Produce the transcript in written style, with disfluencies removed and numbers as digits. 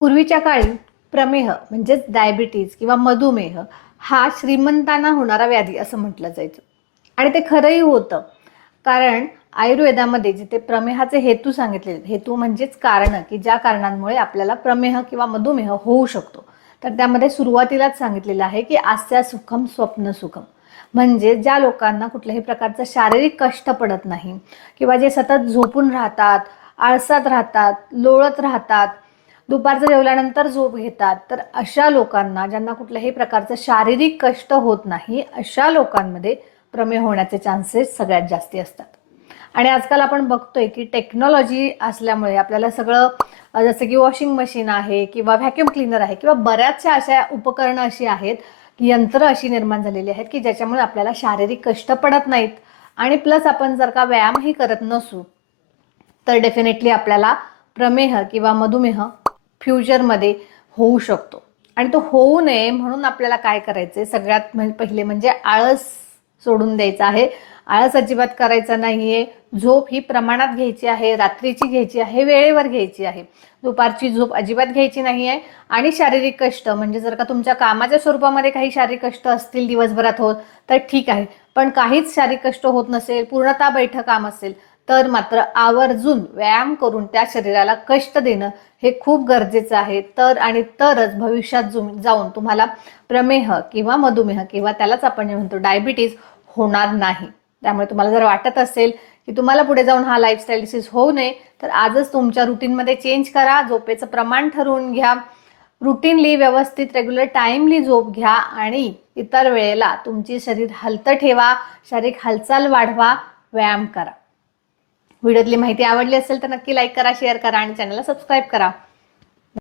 पूर्वीच्या काळी प्रमेह म्हणजेच डायबिटीज किंवा मधुमेह हा श्रीमंतांना होणारा व्याधी असं म्हटलं जायचं आणि ते खरंही होतं. कारण आयुर्वेदामध्ये जिथे प्रमेहाचे हेतू सांगितले, हेतू म्हणजेच कारण की ज्या कारणांमुळे आपल्याला प्रमेह किंवा मधुमेह होऊ शकतो, तर त्यामध्ये सुरुवातीलाच सांगितलेलं आहे की आस्या सुखम स्वप्न सुखम. म्हणजे ज्या लोकांना कुठल्याही प्रकारचं शारीरिक कष्ट पडत नाही किंवा जे सतत झोपून राहतात, आळसात राहतात, लोळत राहतात, दुपारचं जेवल्यानंतर झोप घेतात, तर अशा लोकांना, ज्यांना कुठल्याही प्रकारचं शारीरिक कष्ट होत नाही, अशा लोकांमध्ये प्रमेह होण्याचे चान्सेस सगळ्यात जास्ती असतात. आणि आजकाल आपण बघतोय की टेक्नॉलॉजी असल्यामुळे आपल्याला सगळं जसं की वॉशिंग मशीन आहे किंवा व्हॅक्यूम क्लीनर आहे किंवा बऱ्याचशा अशा उपकरणं अशी आहेत की यंत्र अशी निर्माण झालेली आहेत की ज्याच्यामुळे आपल्याला शारीरिक कष्ट पडत नाहीत. आणि प्लस आपण जर का व्यायामही करत नसू तर डेफिनेटली आपल्याला प्रमेह किंवा मधुमेह फ्युचरमध्ये होऊ शकतो. आणि तो होऊ नये म्हणून आपल्याला काय करायचंय, सगळ्यात पहिले म्हणजे आळस सोडून द्यायचा आहे. आळस अजिबात करायचा नाहीये. झोप ही प्रमाणात घ्यायची आहे, रात्रीची घ्यायची आहे, वेळेवर घ्यायची आहे. दुपारची झोप अजिबात घ्यायची नाहीये. आणि शारीरिक कष्ट म्हणजे जर का तुमच्या कामाच्या स्वरूपामध्ये काही शारीरिक कष्ट असतील दिवसभरात होत तर ठीक आहे, पण काहीच शारीरिक कष्ट होत नसेल, पूर्णतः बैठं काम असेल, तर मात्र आवर्जून व्यायाम करून त्या शरीराला कष्ट देणं हे खूप गरजेचं आहे. तर आणि तरच भविष्यात जाऊन तुम्हाला प्रमेह किंवा मधुमेह किंवा त्यालाच आपण जे म्हणतो डायबिटीज होणार नाही. त्यामुळे तुम्हाला जर वाटत असेल की तुम्हाला पुढे जाऊन हा लाईफस्टाईल डिसीज होऊ नये, तर आजच तुमच्या रुटीनमध्ये चेंज करा. झोपेचं प्रमाण ठरवून घ्या, रुटीनली व्यवस्थित रेग्युलर टाइमली झोप घ्या आणि इतर वेळेला तुमची शरीर हलतं ठेवा, शारीरिक हालचाल वाढवा, व्यायाम करा. व्हिडिओतली माहिती आवडली असेल तर नक्की लाईक करा, शेअर करा आणि चॅनलला सबस्क्राईब करा.